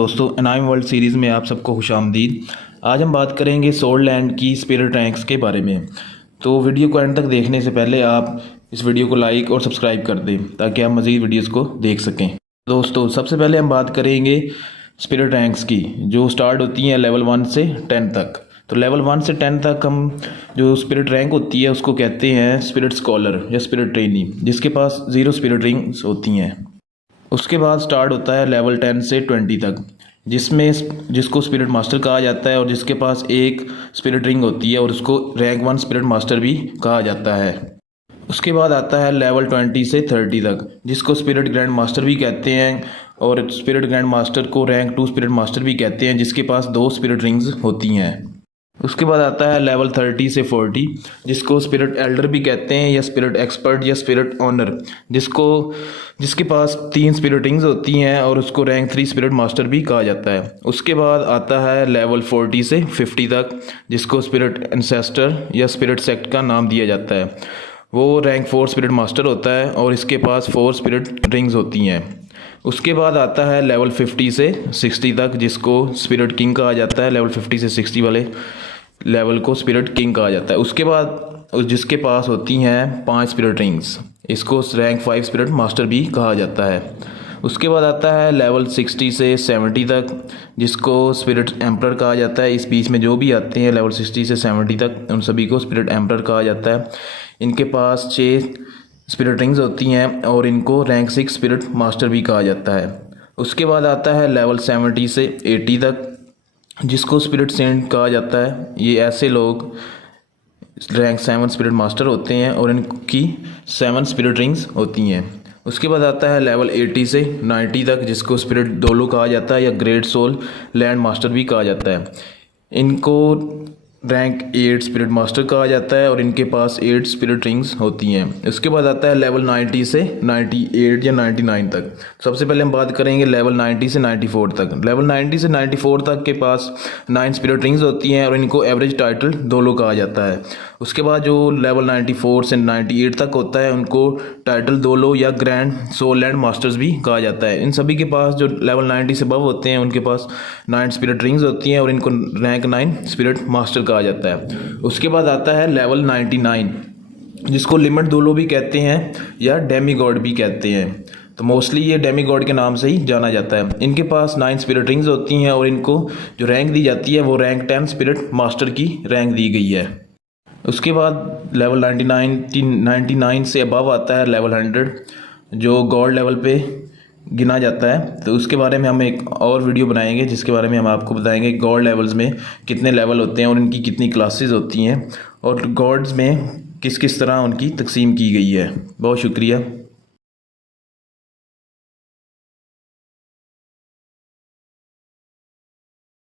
दोस्तों इनाम world series में आप सबको खुशामदीद। आज हम बात करेंगे सोल लैंड की स्पिरिट रैंक्स के बारे में। तो वीडियो को एंड तक देखने से पहले आप इस वीडियो को लाइक और सब्सक्राइब कर दें ताकि आप मज़ीद वीडियोस को देख सकें। दोस्तों सबसे पहले हम बात करेंगे स्पिरिट रैंक्स की, जो स्टार्ट होती हैं लेवल 1 से 10 तक। तो लेवल 1 से 10 तक हम जो स्पिरिट रैंक होती है उसको कहते हैं स्पिरिट स्कॉलर या स्पिरिट ट्रेनी, जिसके पास 0 स्पिरिट रिंग्स होती हैं। उसके बाद स्टार्ट होता है लेवल 10 से 20 तक, जिसको स्पिरिट मास्टर कहा जाता है और जिसके पास एक स्पिरिट रिंग होती है और उसको रैंक 1 स्पिरिट मास्टर भी कहा जाता है। उसके बाद आता है लेवल 20 से 30 तक, जिसको स्पिरिट ग्रैंड मास्टर भी कहते हैं और स्पिरिट ग्रैंड मास्टर को रैंक 2 स्पिरिट मास्टर भी कहते हैं, जिसके पास 2 स्पिरिट रिंग्स होती हैं। उसके बाद आता है लेवल 30 से 40, जिसको स्पिरिट एल्डर भी कहते हैं या स्पिरिट एक्सपर्ट या स्पिरिट ऑनर, जिसके पास 3 स्पिरिट रिंग्स होती हैं और उसको रैंक 3 स्पिरिट मास्टर भी कहा जाता है। उसके बाद आता है लेवल 40 से 50 तक, जिसको स्पिरिट एंसेस्टर या स्पिरिट सेक्ट का नाम दिया जाता है। वो रैंक 4 स्पिरिट मास्टर होता है और इसके पास 4 स्पिरिट रिंग्स होती हैं। उसके बाद आता है लेवल 50 से 60 तक, जिसको स्पिरिट किंग कहा जाता है। लेवल 50 से 60 वाले लेवल को स्पिरिट किंग कहा जाता है। उसके बाद जिसके पास होती हैं 5 स्पिरिट रिंग्स, इसको रैंक 5 स्पिरिट मास्टर भी कहा जाता है। उसके बाद आता है लेवल 60 से 70 तक, जिसको स्पिरिट एम्परर कहा जाता है। इस बीच में जो भी आते हैं लेवल 60 से 70 तक, उन सभी को स्पिरिट एम्परर कहा जाता है। इनके पास 6 स्पिरिट रिंग्स होती हैं और इनको रैंक 6 स्पिरिट मास्टर भी कहा जाता है। उसके बाद आता है लेवल 70 से 80 तक, जिसको स्पिरिट सेंट कहा जाता है। ये ऐसे लोग रैंक 7 स्पिरिट मास्टर होते हैं और इनकी 7 स्पिरिट रिंग्स होती हैं। उसके बाद आता है लेवल 80 से 90 तक, जिसको स्पिरिट डोलो कहा जाता है या ग्रेट सोल लैंड मास्टर भी कहा जाता है। इनको रैंक 8 स्पिरिट मास्टर कहा जाता है और इनके पास 8 स्पिरिट रिंग्स होती हैं। उसके बाद आता है लेवल 90 से 98 या 99 तक। सबसे पहले हम बात करेंगे लेवल 90 से 94 तक। लेवल 90 से 94 तक के पास 9 स्पिरिट रिंग्स होती हैं और इनको एवरेज टाइटल डोलो कहा जाता है। उसके बाद जो लेवल 94 से 98 तक होता है उनको टाइटल डोलो या ग्रैंड सोल लैंड मास्टर्स भी कहा जाता है। इन सभी के पास जो लेवल 90 से अबव होते हैं उनके पास 9 स्पिरिट रिंग्स होती हैं और इनको रैंक 9 स्पिरिट मास्टर कहा जाता है। उसके बाद आता है लेवल 99, जिसको लिमिट डोलो भी कहते हैं या डेमी गॉड भी कहते हैं। तो मोस्टली ये डेमी गॉड के नाम से ही जाना जाता है। इनके पास 9 स्पिरिट रिंग्स होती हैं और इनको जो रैंक दी जाती है वो रैंक 10 स्पिरिट मास्टर की रैंक दी गई है। उसके बाद लेवल 99 से अबव आता है लेवल 100, जो गॉड लेवल पे गिना जाता है। तो उसके बारे में हम एक और वीडियो बनाएंगे जिसके बारे में हम आपको बताएंगे गॉड लेवल्स में कितने लेवल होते हैं और इनकी कितनी क्लासेस होती हैं और गॉड्स में किस किस तरह उनकी तकसीम की गई है। बहुत शुक्रिया।